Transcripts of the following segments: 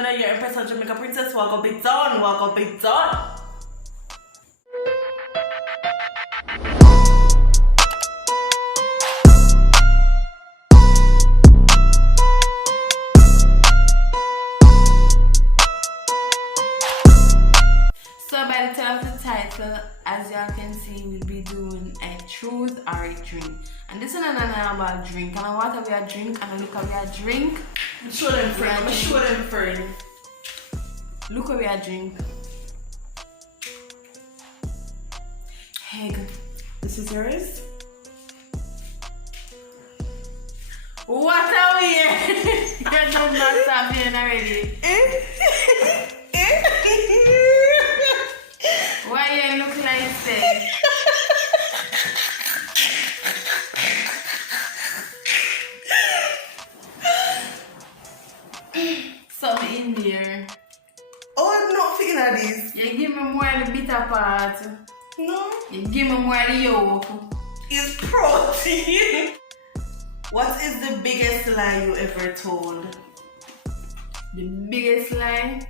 channel, your Empress of Jamaica Princess. Welcome big town, welcome big town. So by the time of the title, as y'all can see, we'll be doing a truth or a drink. And this is not about drink. And what have we a drink? And look how we a drink. Show them friend. Show them friend. Look how we a drink. Hey, good. This is yours. What are we? You're not stopping already. Why you look like this? Something in there. Oh, I'm not feeling at this. You give me more of the bitter part. No. You give me more of the yolk. It's protein. What is the biggest lie you ever told? The biggest lie?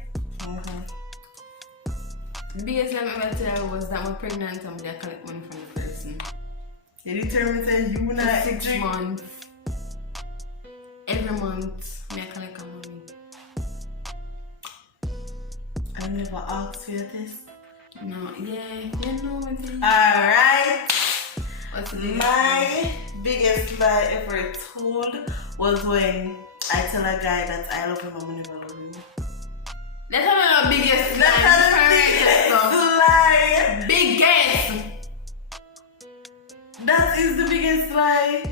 The biggest lie I ever told was that I'm pregnant and I collect money from the person. You determined that you not 6 drink? months. Every month, I collect money. I never asked you this. No, yeah, you know what it is. Alright. What's the biggest My biggest lie ever told was when I tell a guy that I love him and I never love him. That's not the biggest lie. That's not the biggest lie. Biggest! That is the biggest lie.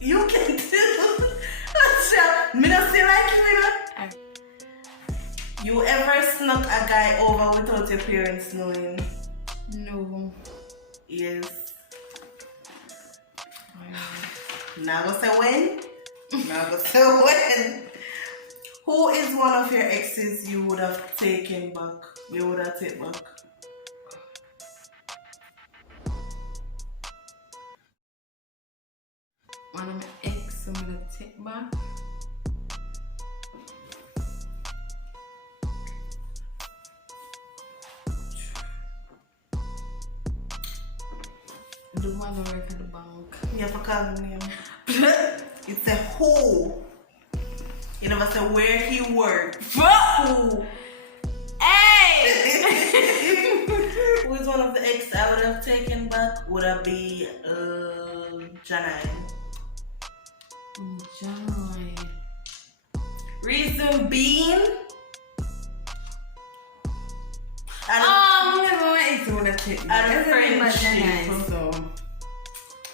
You can do. Me not say like you, you know. You ever snuck a guy over without your parents knowing? No. Yes. Now go say when? Now go say when? Who is one of your exes you would have taken back? You would have taken back? One of my ex I'm gonna take back. The one who work at the bank. You have to call him name. It's a who. You never say where he worked. Who? Hey! Who is one of the ex I would have taken back? Would have be Janine. Joy. Reason being, Oh, remember my ex would have taken back. I friendship. So.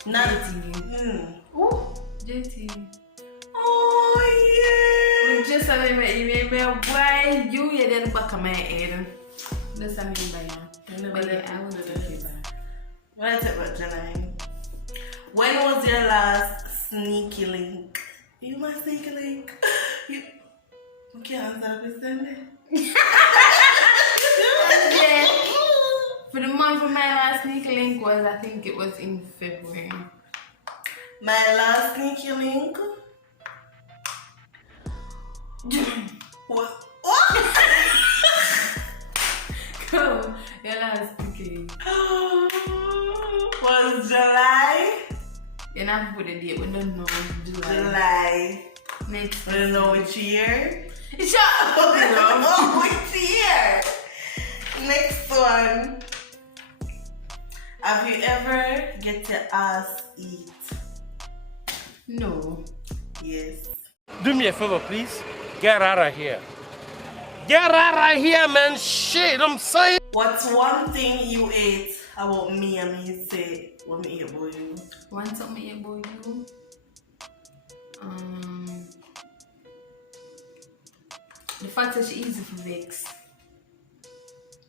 Not Ooh, JT. Oh yeah. Just a little bit, why you at the back of my head? That's a mean by now. But yeah, I would take it back. What I talk about Janine? When was your last sneaky link? You my sneaky link? You can't answer the question. Yeah. For the month of my last sneaky link was, I think it was in February. My last sneaky link? What? Go. Your last sneaky. Was July? You're not put a date, we don't know July. July. Next. We don't know which year. Shut up! We don't know which year. Next one. Have you ever get your ass eat? No. Yes. Do me a favor, please. Get out of here. Get out of here, man. Shit, I'm saying. What's one thing you ate about me and me say what me eat about you? Want something about you? The fact that she easy for vex.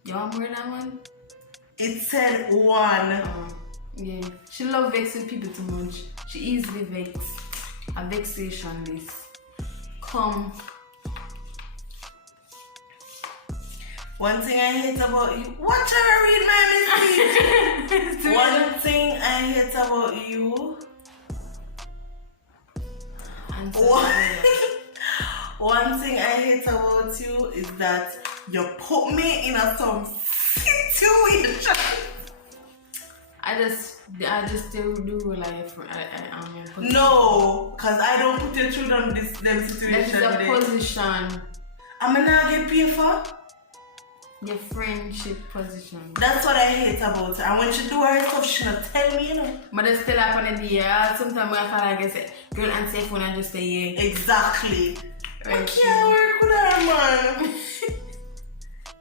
You want more than one? It said one. Yeah. She love vexing people too much. She easily vex. A vexation list. Come. One thing I hate about you. What you read my message? One thing I hate about you. One thing I hate about you is that you put me in some situation. I just do like No, cause I don't put you through them situation. That's the position. I'm gonna get paid for. Your friendship position. That's what I hate about her. And when she do her stuff, she not tell me, you know. But it's still happen in the year. Sometimes I feel like I say, girl, answer phone and just say yeah. Exactly. Right. I can't work with her, man.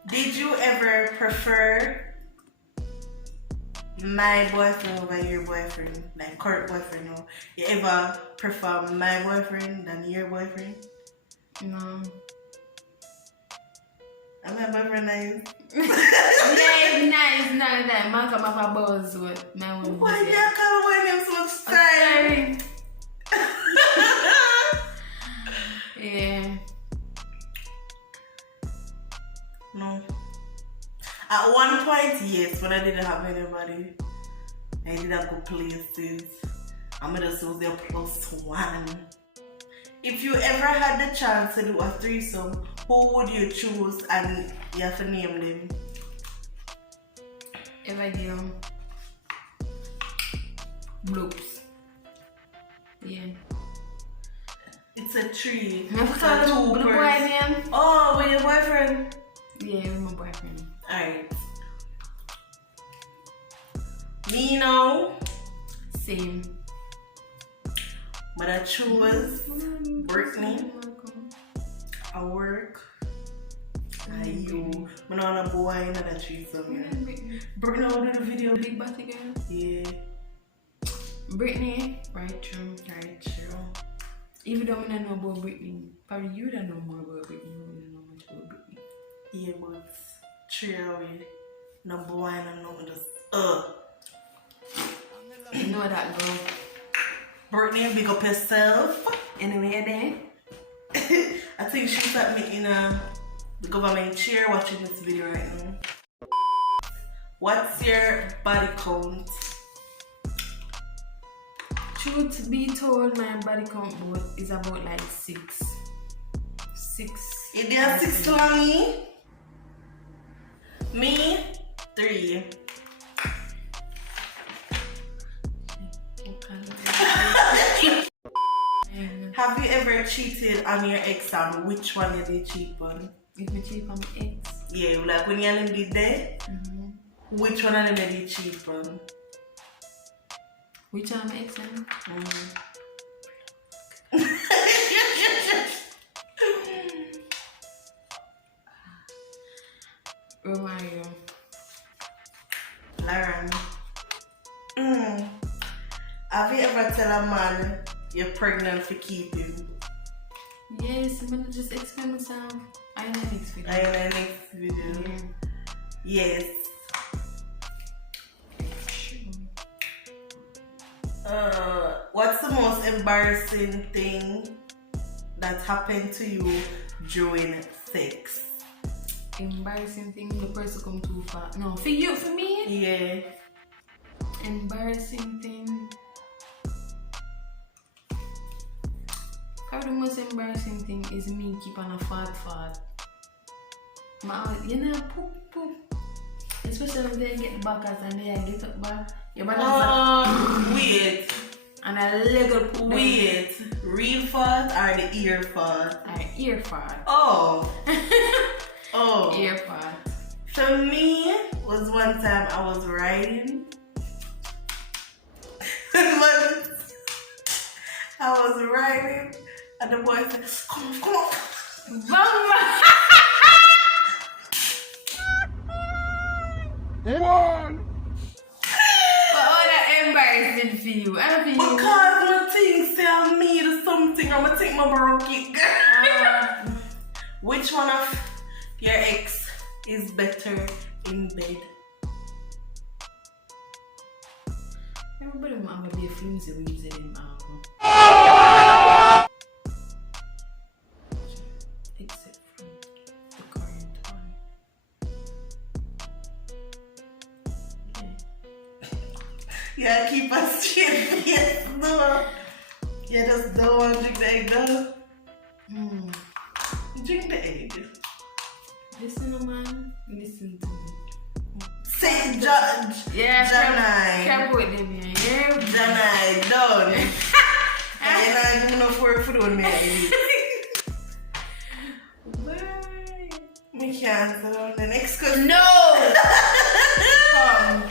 Did you ever prefer my boyfriend over your boyfriend? Like current boyfriend, no? You ever prefer my boyfriend than your boyfriend? No. And my boyfriend nice. Yeah, it's nice. None of that. Man come off a buzz with my one. Why do you call my name so much time? Yeah. No. At one point, yes, when I didn't have anybody, I didn't go places. I'm gonna choose the +1. If you ever had the chance to do a threesome, who would you choose and you have to name them? If I do bloops. Yeah. It's a 3. What's the boy name? Oh, with your boyfriend? Yeah, with my boyfriend. Alright. Me now. Same. But I choose Brittany. I work. And you. I'm not a boy, not a threesome. Brittany will do the video. Big body girl? Yeah. Brittany. Right, true. Even though I don't know about Brittany, probably you don't know more about Brittany. You don't know much about Brittany. Yeah, but 3 away. Number 1, I know just You know that girl. Brittany, big up yourself. Anyway, then. I think she's at me in the government chair watching this video right now. What's your body count? Truth be told, my body count is about like 6. 6. Is there 6 to me? Me, 3. Have you ever cheated on your ex and which one did you cheat on? If you cheat on my ex? Yeah, like when you're be there, which one of them did you cheat on? Which one of my ex? Romario. Lauren. Have you ever tell a man you're pregnant for keep him? Yes, I'm gonna just explain myself. I know next video. Yeah. Yes. What's the most embarrassing thing that happened to you during sex? Embarrassing thing, the person come too far. No, for you, for me? Yeah. Embarrassing thing. Probably the most embarrassing thing is me keep on a fart. You know, poop. Especially when they get back and they get up back. Wait. And a little poop. Wait. Real fart or the ear fart? Ear fart. Oh. Ear fart. For me, was one time I was riding. I was riding and the boy said, come on. Come on! But all that embarrassing for you. I don't think Because my thing say I made something, I'm gonna take my broke it. Which one of your ex is better in bed? Everybody might be a flimsy weasel in my except from the current one. Yeah, keep us straight face, no. You just don't want to drink the egg, no? Drink the egg. Listen, man. Listen to me. Say judge. Yeah, Janai. crap with them, yeah. Janai, done. You're not giving enough work for doing me. Bye. Me can't answer on the next question. No! Come.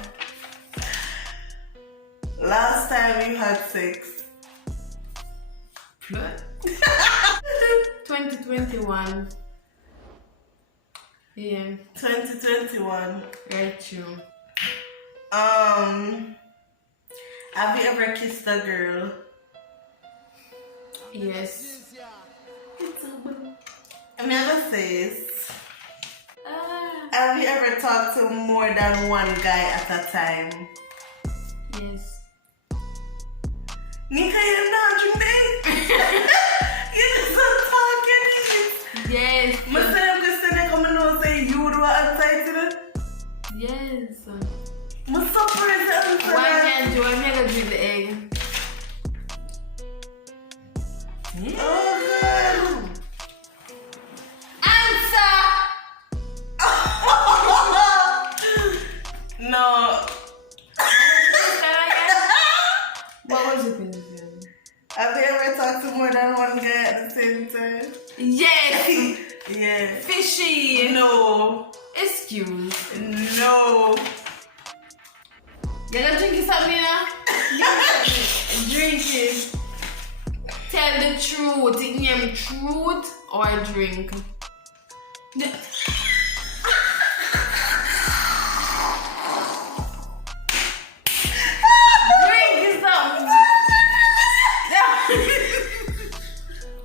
Last time you had sex. What? 2021. Yeah. 2021. Right, true. Have you ever kissed a girl? Yes. I never says. Ah. Have you ever talked to more than one guy at a time? Yes. Nika, you're not drinking. You're just not talking. Yes. I said I'm going to come and say you do outside today. Yes. I'm surprised that answer Why that. can't you? I'm gonna do the egg. Yeah. Oh, God. Answer! No. What was the question? Have you ever talked to more than one guy at the same time? Yes! Yeah. Fishy! No. Excuse. No. You gonna drink something now? Drink it. Tell the truth. It name truth or drink. Drink something.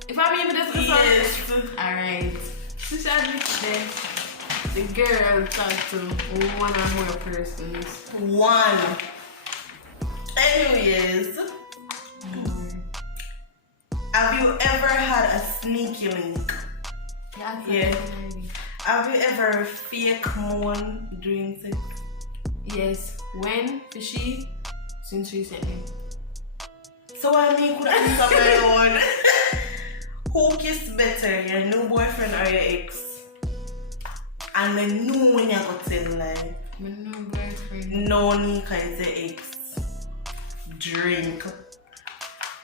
If I'm able to say Yes. alright. This is the girl talk to one or more persons. One. Anyways, have you ever had a sneaky link? Yeah. Have you ever fake moan during sex? Yes. When? Fishy? Since recently. So I mean, could answer my own. Who kissed better, your new boyfriend or your ex? And then know when you got tell lie. My new boyfriend. No, Nika is your ex. Drink.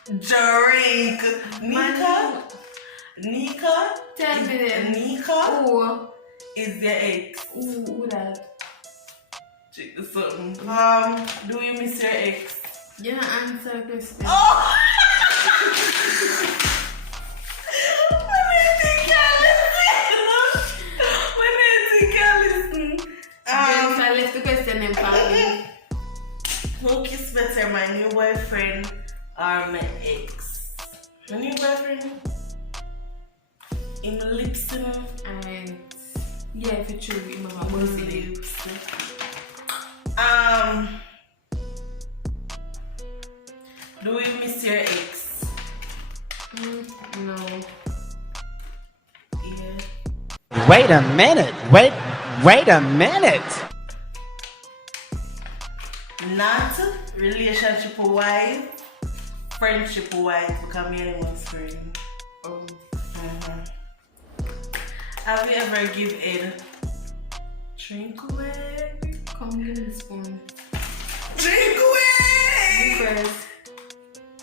Drink. Nika? Nika? Tell me then. Nika Who? is your ex. Who that? Check this something. Do you miss your ex? You don't answer the question. Oh! When I think I listen. Yes, I left the question in family. Who kiss better, my new boyfriend or my ex? My new boyfriend? In my lips, you know? And yeah, if it's true, in my both Lips. Do you miss your ex? No. Yeah. Wait a minute. Wait a minute. Not relationship wise, friendship wise, because me and one's friend. Oh. Have you ever give Ed drink away? Come give me the spoon. Drink You away! first.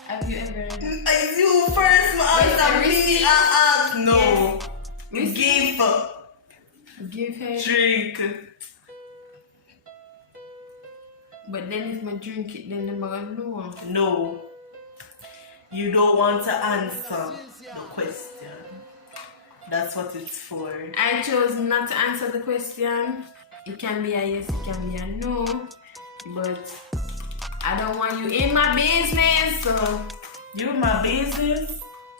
Have you ever? It's you first, my answer. Me, no. You give Give her? drink. But then if I drink it, then I'm gonna know. No. You don't want to answer the question. That's what it's for. I chose not to answer the question. It can be a yes, it can be a no. But I don't want you in my business, so You in my business?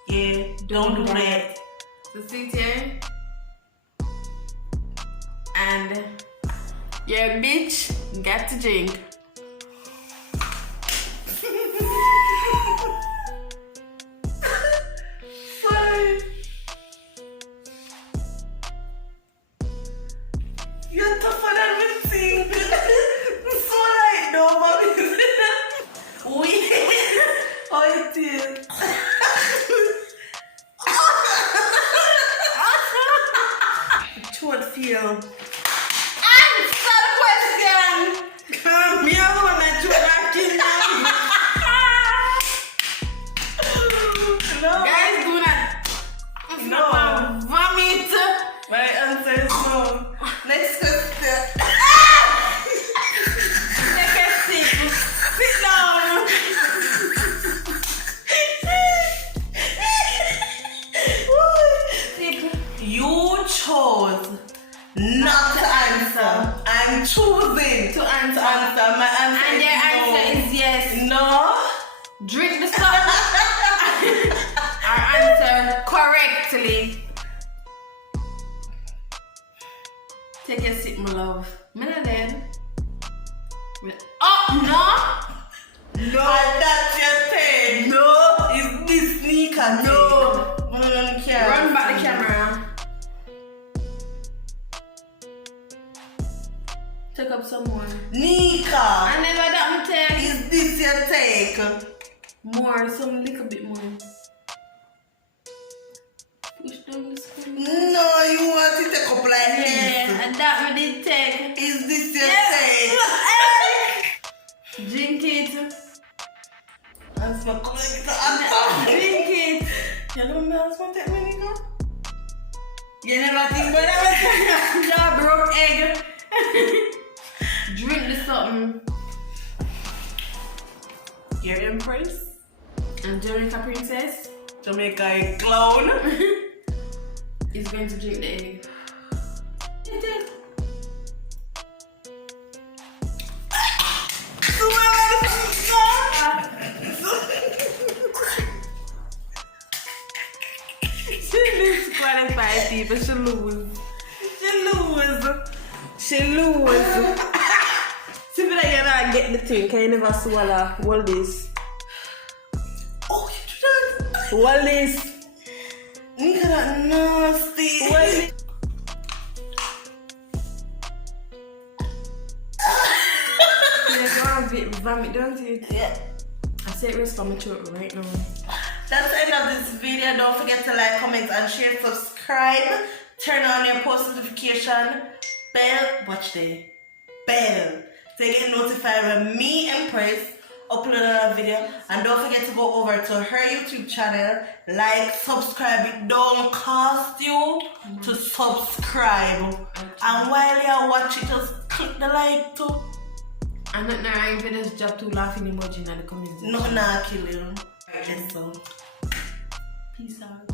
Yeah, don't do that. so sit here. And you're a bitch, got to drink. Fine. You're tougher than we think. So like, no, mommy. We. Oh, it is. Answer the question. Me alone that you are killing No. Guys, do not. No. Vomit. My answer is no. Next question. Take a seat. Sit down. You chose not to answer. I'm choosing To answer. My answer And is your answer no. is yes. No. Drink the stuff. Our answer correctly. Take a sip, my love. Me not dead. Oh no! No. And that's your thing. No! Is this sneaker? No. Run Run back the camera. Take up some more. Nika. I never that me take. Is this your take? More, some little bit more. Push down the screen. No, you want to take up like this. Yeah, and that me did take. Is this your take? Drink it. That's my colleague. Drink it. You know me else want to take me, Nika? You never think about that? Yeah, broke egg. Drink the something. You're Empress. And Jamaica Princess Jamaica clown. is going to drink the egg. She disqualified people. She lose. She lose. See if I can get the thing. Can you never swallow? Hold this. Oh, you do that? Hold this. Nika, that nasty. Hold this. You want a bit vomit, don't you? Yeah. I say it rest for my throat right now. That's the end of this video. Don't forget to like, comment, and share. Subscribe. Turn on your post notification bell. Watch the bell to get notified when me, Empress, upload another video. And don't forget to go over to her YouTube channel. Like, subscribe. It don't cost you to subscribe. And while you're watching, just click the like too. I'm not now going to drop 2 laughing emoji in the comments. No, nah, kill you. Alright, let's go. Peace out.